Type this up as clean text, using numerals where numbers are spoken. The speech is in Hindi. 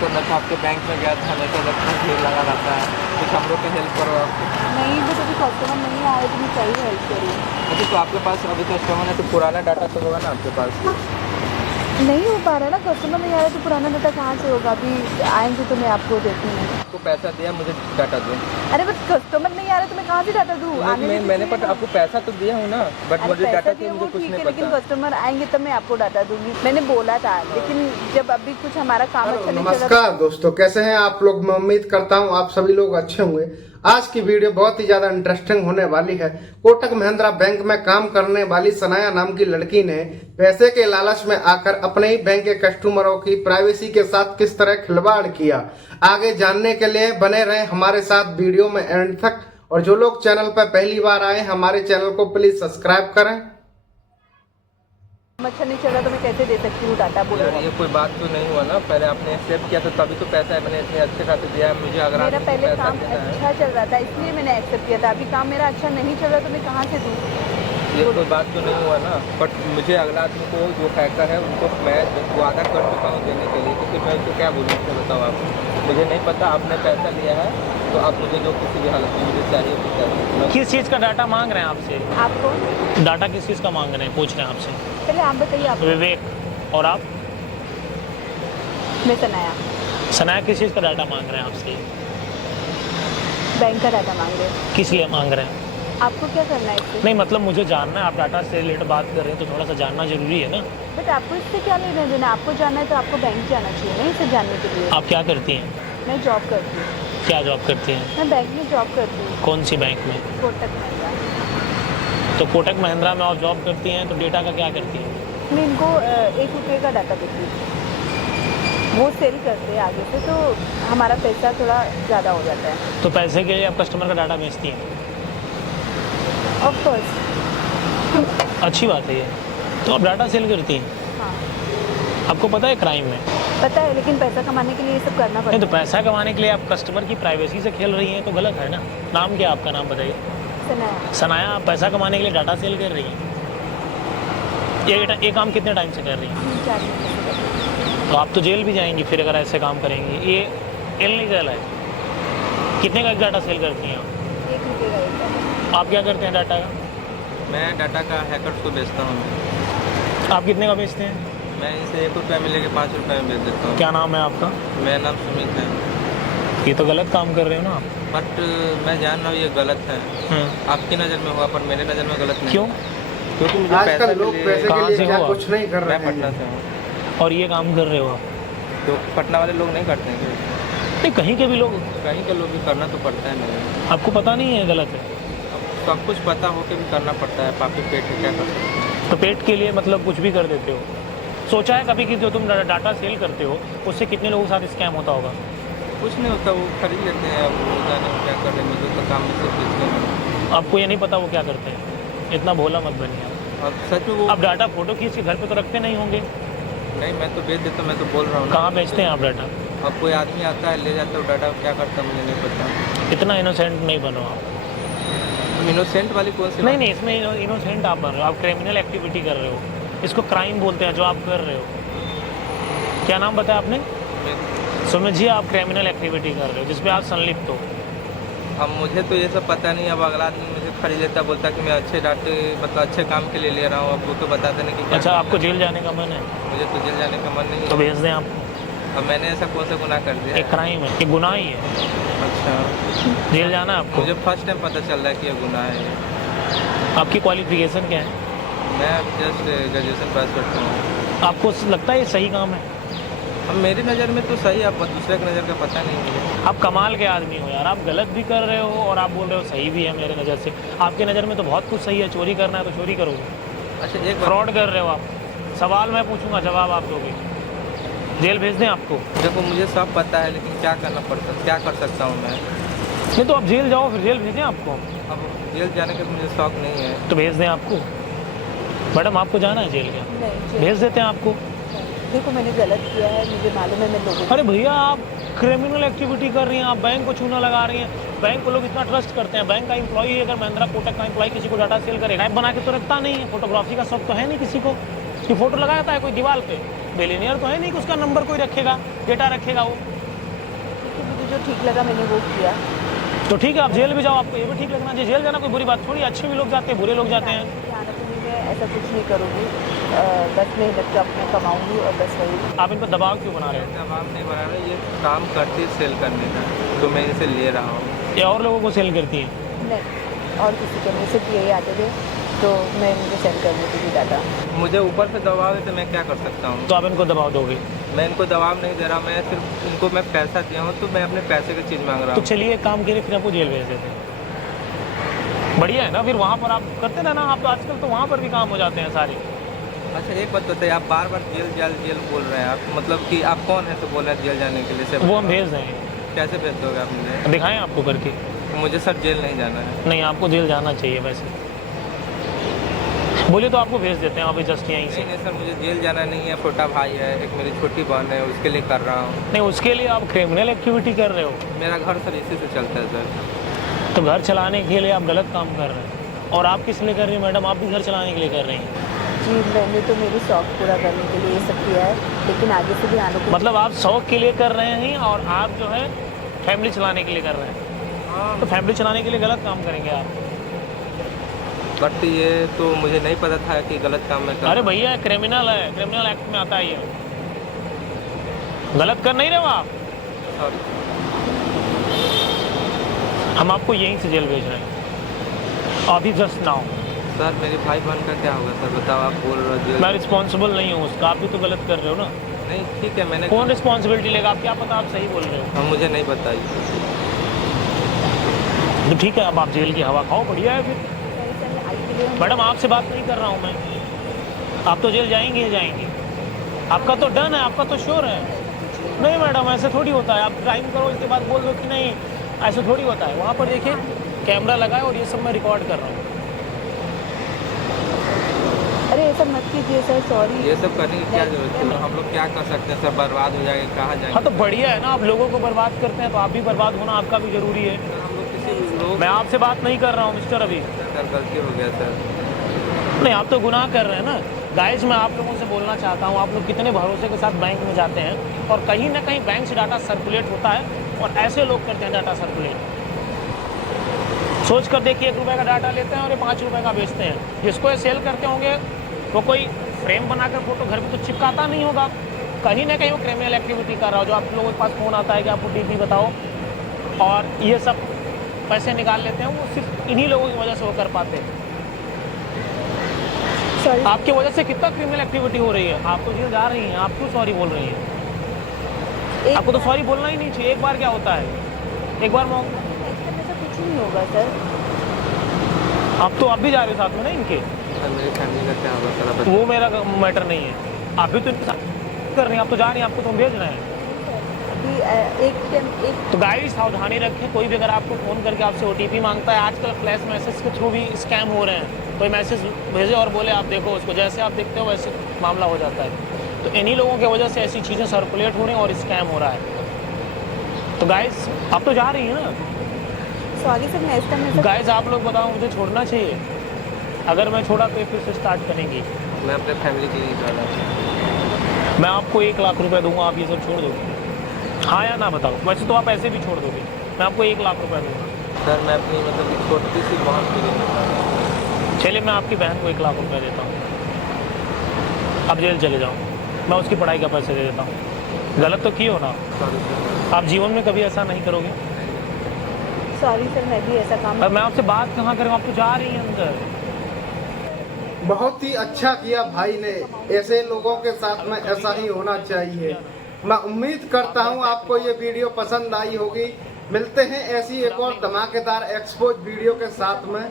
करना था, आपके बैंक में गया था, हमेशा लगता भीड़ लगा रहता है, कुछ हम लोग की हेल्प करो आप। नहीं, बट अभी कस्टमर नहीं आए तो मैं चाहिए हेल्प करूँ। अच्छा, तो आपके पास अभी कस्टमर है तो पुराना डाटा सब होगा ना आपके पास? नहीं हो पा रहा है ना, कस्टमर नहीं आ रहा तो पुराना डाटा कहाँ से होगा? अभी आएंगे तो मैं आपको देती हूँ। आपको पैसा दिया, मुझे डाटा दो। अरे बट कस्टमर नहीं आ रहा तो मैं कहाँ से डाटा दूँ? मैंने पता आपको पैसा तो दिया हूँ ना, बट मुझे डाटा तो मुझे कुछ नहीं लेकिन पता। कस्टमर आएंगे तब मैं आपको डाटा दूंगी, मैंने बोला था। लेकिन जब अभी कुछ हमारा काम अच्छा नहीं चल रहा। नमस्कार दोस्तों, कैसे हैं आप लोग? मैं उम्मीद करता हूं आप सभी लोग अच्छे होंगे। आज की वीडियो बहुत ही ज्यादा इंटरेस्टिंग होने वाली है। कोटक महिंद्रा बैंक में काम करने वाली सनाया नाम की लड़की ने पैसे के लालच में आकर अपने ही बैंक के कस्टमरों की प्राइवेसी के साथ किस तरह खिलवाड़ किया, आगे जानने के लिए बने रहे हमारे साथ वीडियो में एंड तक। और जो लोग चैनल पर पहली बार आए, हमारे चैनल को प्लीज सब्सक्राइब करें। अच्छा नहीं चल रहा तो मैं कैसे दे सकती हूँ डाटा? बोलो। यार ये कोई बात तो नहीं हुआ ना, पहले आपने एक्सेप्ट किया था तभी तो पैसा है, मैंने इतने अच्छे खाते दिया है मुझे। अगर मेरा आपको पहले पैसा काम देना है, अच्छा चल रहा था इसलिए मैंने एक्सेप्ट किया था। अभी काम मेरा अच्छा नहीं चल रहा तो मैं कहाँ से दूँ? ये कोई बात तो नहीं हुआ ना, बट मुझे अगला आदमी को जो हैकर है उनको मैं वादा कर चुका हूँ देने के लिए, क्योंकि मैं उसको क्या बोलूँ उसको बताओ आप। मुझे नहीं पता, आपने पैसा लिया है तो आप मुझे जो किसी भी हालत में मुझे चाहिए तो चाहिए। किस चीज़ का डाटा मांग रहे हैं आपसे? आपको डाटा किस चीज़ का मांग रहे हैं, पूछ रहे हैं आपसे? पहले आप बताइए। आप विवेक। और आप? मैं सनाया। सनाया किस चीज़ का डाटा मांग रहे हैं आपसे? बैंक का डाटा मांग रहे हैं। किस लिए मांग रहे हैं? आपको क्या करना है इससे? नहीं मतलब मुझे जानना है, आप डाटा से रिलेटेड बात कर रहे हैं तो थोड़ा सा जानना जरूरी है ना। बट आपको इससे क्या लेना देना? आपको जानना है तो आपको बैंक जाना चाहिए ना इसे जानने के लिए। आप क्या करती हैं? मैं जॉब करती हूँ। क्या जॉब करती हैं? मैं बैंक में जॉब करती हूँ। कौन सी बैंक में? कोटक महिंद्रा। तो कोटक महिंद्रा में आप जॉब करती हैं तो डेटा का क्या करती हैं? मैं इनको 1 रुपये का डाटा देती हूँ, वो सेल करते हैं आगे से, तो हमारा पैसा थोड़ा ज़्यादा हो जाता है। तो पैसे के लिए आप कस्टमर का डाटा बेचती हैं? Of course. अच्छी बात है ये। तो आप डाटा सेल करती हैं? हाँ आपको पता है क्राइम है? पता है, लेकिन पैसा कमाने के लिए ये सब करना पड़ता नहीं है। तो पैसा कमाने के लिए आप कस्टमर की प्राइवेसी से खेल रही हैं तो गलत है ना। नाम क्या है आपका? नाम बताइए। सनाया। सनाया, आप पैसा कमाने के लिए डाटा सेल कर रही हैं? ये काम कितने टाइम से कर रही हैं? 4 महीने से करती हूँ। तो आप तो जेल भी जाएंगी फिर अगर ऐसे काम करेंगी। ये इलीगल है। कितने का डाटा सेल करती हैं आप? 1 रुपये का एक डाटा। आप क्या करते हैं डाटा का? मैं डाटा का हैकर्स को बेचता हूँ। आप कितने का बेचते हैं? मैं इसे 1 रुपया मिलेगा 5 रुपये में बेच देता हूँ। क्या नाम है आपका? मेरा नाम सुमित है। ये तो गलत काम कर रहे हो ना आप। बट मैं जान रहा हूँ ये गलत है, आपकी नज़र में हुआ पर मेरे नज़र में गलत नहीं। क्यों? क्योंकि मुझे पैसा आजकल लोग मिले। पैसे के कहाँ लिए से क्या हुआ? कुछ नहीं कर मैं रहे पटना हैं। से हूँ। और ये काम कर रहे हो आप? तो पटना वाले लोग नहीं करते हैं? नहीं, कहीं के भी लोग। कहीं के लोग भी करना तो पड़ता है मेरे। आपको पता नहीं है गलत है? सब कुछ पता होके भी करना पड़ता है, पापी पेट है, क्या कर सकते हैं। तो पेट के लिए मतलब कुछ भी कर देते हो? सोचा है कभी कि जो तुम डाटा सेल करते हो उससे कितने लोगों के साथ स्कैम होता होगा? कुछ नहीं होता, वो खरीद लेते हैं। अब वो जाने वो क्या कर रहे हैं, मुझे तो काम में सिर्फ बेचते हैं। आपको ये नहीं पता वो क्या करते हैं? इतना भोला मत बनिए आप। अब सच में वो आप डाटा फोटो खींच के घर पे तो रखते नहीं होंगे? नहीं, मैं तो बेच देता हूँ, मैं तो बोल रहा हूँ ना। कहाँ बेचते हैं आप डाटा? अब कोई आदमी आता है ले जाता है डाटा, क्या करता है मुझे नहीं पता। इतना इनोसेंट नहीं बनो आप। इनोसेंट वाली कौन सी नहीं बात? नहीं, इसमें इनोसेंट आप बन रहे हो। आप क्रिमिनल एक्टिविटी कर रहे हो, इसको क्राइम बोलते हैं जो आप कर रहे हो। क्या नाम बताया आपने? सुमित जी, आप क्रिमिनल एक्टिविटी कर रहे हो जिसमें आप संलिप्त हो। अब मुझे तो ये सब पता नहीं। अब अगला आदमी मुझे खरीद लेता, बोलता कि मैं अच्छे डाटे मतलब अच्छे काम के लिए ले रहा हूँ। अब वो तो बताते नहीं कि क्या अच्छा, करना आपको है। जेल जाने का मन है? मुझे तो जेल जाने का मन नहीं तो है। भेज दें आप। अब मैंने ऐसा कौन सा गुनाह कर दिया? एक क्राइम है, एक गुनाह ही है। अच्छा, जेल जाना है आपको? मुझे फर्स्ट टाइम पता चल रहा है कि ये गुनाह है। आपकी क्वालिफिकेशन क्या है? मैं जस्ट ग्रेजुएशन पास करता हूँ। आपको लगता है ये सही काम है? अब मेरी नज़र में तो सही, अब दूसरे की नज़र का पता नहीं मुझे। आप कमाल के आदमी हो यार। आप गलत भी कर रहे हो और आप बोल रहे हो सही भी है मेरे नज़र से। आपके नज़र में तो बहुत कुछ सही है। चोरी करना है तो चोरी करोगे, अच्छा एक फ्रॉड कर रहे हो आप। सवाल मैं पूछूंगा, जवाब आप दोगे। जेल भेज दें आपको? देखो मुझे सब पता है, लेकिन क्या करना पड़ता है, क्या कर सकता हूँ मैं? नहीं तो आप जेल जाओ, फिर जेल भेजें आपको। अब जेल जाने का मुझे शौक नहीं है। तो भेज दें आपको? मैडम आपको जाना है जेल क्या? नहीं भेज देते हैं आपको। देखो मैंने गलत किया है, मुझे मालूम है। मैं लोगों अरे भैया, आप क्रिमिनल एक्टिविटी कर रही हैं, आप बैंक को चूना लगा रही हैं। बैंक को लोग इतना ट्रस्ट करते हैं। बैंक का एम्प्लॉई अगर महिंद्रा कोटक का एम्प्लॉई किसी को डाटा सेल करे, ऐप बना के तो रखता नहीं है। फोटोग्राफी का शौक तो है नहीं किसी को, उसकी फोटो लगाता है कोई दीवार पे। बिलियनियर तो है नहीं कि उसका नंबर कोई रखेगा, डेटा रखेगा वो। क्योंकि मुझे जो ठीक लगा मैंने वो किया। तो ठीक है, आप जेल भी जाओ, आपको ये भी ठीक लगना चाहिए। जेल जाना कोई बुरी बात थोड़ी, अच्छे भी लोग जाते हैं, बुरे लोग जाते हैं। खाना पीने में ऐसा कुछ नहीं करूँगी, बस मेहनत का अपना कमाऊँगी और बस वही। आप इन पर दबाव क्यों बना रहे हो? दबाव नहीं बना रहे, ये काम करती है सेल करने का, तो मैं इसे ले रहा हूँ। ये और लोगों को सेल करती है? नहीं, और किसी के नहीं, सिर्फ यही आते थे तो मैं इनको सेंड कर देती थी डाटा। मुझे ऊपर से दबाव है तो मैं क्या कर सकता हूँ? तो आप इनको दबाव दोगे? मैं इनको दबाव नहीं दे रहा, मैं सिर्फ इनको मैं पैसा दिया हूँ, तो मैं अपने पैसे की चीज़ मांग रहा तो हूँ। चलिए एक काम करिए, फिर आपको जेल भेज देते हैं। बढ़िया है ना, फिर वहाँ पर आप करते रहना। आप तो आजकल तो वहाँ पर भी काम हो जाते हैं सारे। अच्छा एक बात बताइए, आप बार बार जेल जेल जेल बोल रहे हैं, आप मतलब कि आप कौन है तो बोल रहे हैं जेल जाने के लिए? से वो हम भेज देंगे। कैसे भेज दोगे आप मुझे? दिखाएं आपको करके? मुझे सर जेल नहीं जाना है। नहीं, आपको जेल जाना चाहिए वैसे। बोलिए तो आपको भेज देते हैं अभी जस्ट यहीं से। नहीं सर, मुझे जेल जाना नहीं है। छोटा भाई है, एक मेरी छोटी बहन है, उसके लिए कर रहा हूँ। नहीं, उसके लिए आप क्रिमिनल एक्टिविटी कर रहे हो। मेरा घर सर इसी से चलता है सर। तो घर चलाने के लिए आप गलत काम कर रहे हैं। और आप किस लिए कर रही हैं मैडम? आप भी घर चलाने के लिए कर रही हैं। जी, मैंने तो मेरी शौक पूरा करने के लिए ये सब किया है, लेकिन आगे से भी आने को मतलब आप शौक के लिए कर रहे हैं और आप जो है फैमिली चलाने के लिए कर रहे हैं। तो फैमिली चलाने के लिए गलत काम करेंगे आप। बट ये तो मुझे नहीं पता था कि गलत काम में कर। अरे भैया, क्रिमिनल है, क्रिमिनल एक्ट में आता है ये। गलत कर नहीं रहे हो आप। सॉरी। हम आपको यहीं से जेल भेज रहे हैं अभी जस्ट नाउ। सर मेरे भाई बहन का क्या होगा सर, बताओ। आप बोल रहे हो जेल। मैं रिस्पॉन्सिबल नहीं हूँ उसका। आप भी तो गलत कर रहे हो ना। नहीं ठीक है, मैंने कौन रिस्पॉन्सिबिलिटी लेगा? आप क्या पता आप सही बोल रहे हो? मुझे नहीं बताइए। तो ठीक है, अब आप जेल की हवा खाओ, बढ़िया है फिर। आई के लिए मैडम आपसे बात नहीं कर रहा हूँ मैं। आप तो जेल जाएंगे ही जाएंगे। आपका तो डन है, आपका तो श्योर है। नहीं मैडम, ऐसे थोड़ी होता है। आप क्राइम करो, इसके बाद बोल दो कि नहीं, ऐसे थोड़ी होता है। वहाँ पर देखिए कैमरा लगा है और ये सब मैं रिकॉर्ड कर रहा हूँ। अरे ऐसा मत कीजिए सर, सॉरी। ये सब करने की क्या जरूरत है? हम लोग क्या कर सकते हैं सर? बर्बाद हो जाएंगे, कहाँ जाएंगे? हाँ तो बढ़िया है ना, आप लोगों को बर्बाद करते हैं तो आप भी बर्बाद होना आपका भी जरूरी है। हम लोग किसी लोग। मैं आपसे बात नहीं कर रहा हूँ मिस्टर अभी। सर गलती हो गया सर। नहीं, आप तो गुनाह कर रहे हैं ना। गाइस, मैं आप लोगों से बोलना चाहता हूँ, आप लोग कितने भरोसे के साथ बैंक में जाते हैं और कहीं ना कहीं बैंक से डाटा सर्कुलेट होता है और ऐसे लोग करते हैं डाटा सर्कुलेट। सोच कर देखिए, 1 रुपये का डाटा लेते हैं और ये 5 रुपये का बेचते हैं। जिसको ये सेल करते होंगे वो कोई फ्रेम बनाकर फोटो घर पे तो चिपकाता नहीं होगा। कहीं ना कहीं वो क्रिमिनल एक्टिविटी कर रहा हो। जो आप लोगों के पास फ़ोन आता है कि आपको टीपी बताओ और ये सब पैसे निकाल लेते हैं, वो सिर्फ इन्हीं लोगों की वजह से वो कर पाते हैं। सॉरी। आपकी वजह से कितना क्रिमिनल एक्टिविटी हो रही है। आप तो जेल जा रही हैं, आप क्यों सॉरी बोल रही हैं? आपको तो सॉरी बोलना ही नहीं चाहिए। एक बार क्या होता है, एक बार नेक्स्ट टाइम ऐसा कुछ नहीं होगा सर। आप तो आप भी जा रहे हो साथ में ना इनके। सर मेरी फैमिली का क्या होगा सर? वो मेरा मैटर नहीं है। आप भी तो इनके साथ कर रहे हैं, आप तो जा रही हैं, आपको तो हम भेज रहे हैं। अभी एक तो गाइस सावधानी रखें। कोई भी अगर आपको फ़ोन करके आपसे OTP मांगता है, आजकल फ्लैश मैसेज के थ्रू भी स्कैम हो रहे हैं। कोई मैसेज भेजे और बोले आप देखो उसको, जैसे आप देखते हो वैसे मामला हो जाता है। तो इन्हीं लोगों की वजह से ऐसी चीज़ें सर्कुलेट हो रही हैं और स्कैम हो रहा है। तो गाइस आप तो जा रही हैं ना। सॉरी सर, नेक्स्ट टाइम ऐसा गाइस आप लोग बताओ, मुझे छोड़ना चाहिए? अगर मैं छोड़ा तो ये फिर से स्टार्ट करेंगी। मैं अपने फैमिली के लिए कर रहा हूँ। मैं आपको 1 लाख रुपए दूंगा, आप ये सब छोड़ दोगे? हाँ या ना बताओ। वैसे तो आप ऐसे भी छोड़ दोगे। मैं आपको 1 लाख रुपए दूंगा। सर मैं अपनी मतलब एक छोटी सी बहन के लिए कर रहा हूँ। चलिए मैं आपकी बहन को 1 लाख रुपए देता हूँ। आप जेल चले जाओ, मैं उसकी पढ़ाई का पैसे दे देता हूँ। गलत तो किए हो ना सॉरी सर। आप? जीवन में कभी ऐसा नहीं करोगे। सॉरी सर, मैं भी ऐसा काम। और मैं आपसे बात कहाँ करूँ? आप तो जा रही हैं अंदर। बहुत ही अच्छा किया भाई ने। ऐसे लोगों के साथ में ऐसा ही होना चाहिए। मैं उम्मीद करता हूँ आपको ये वीडियो पसंद आई होगी। मिलते हैं ऐसी एक और धमाकेदार एक्सपोज वीडियो के साथ में।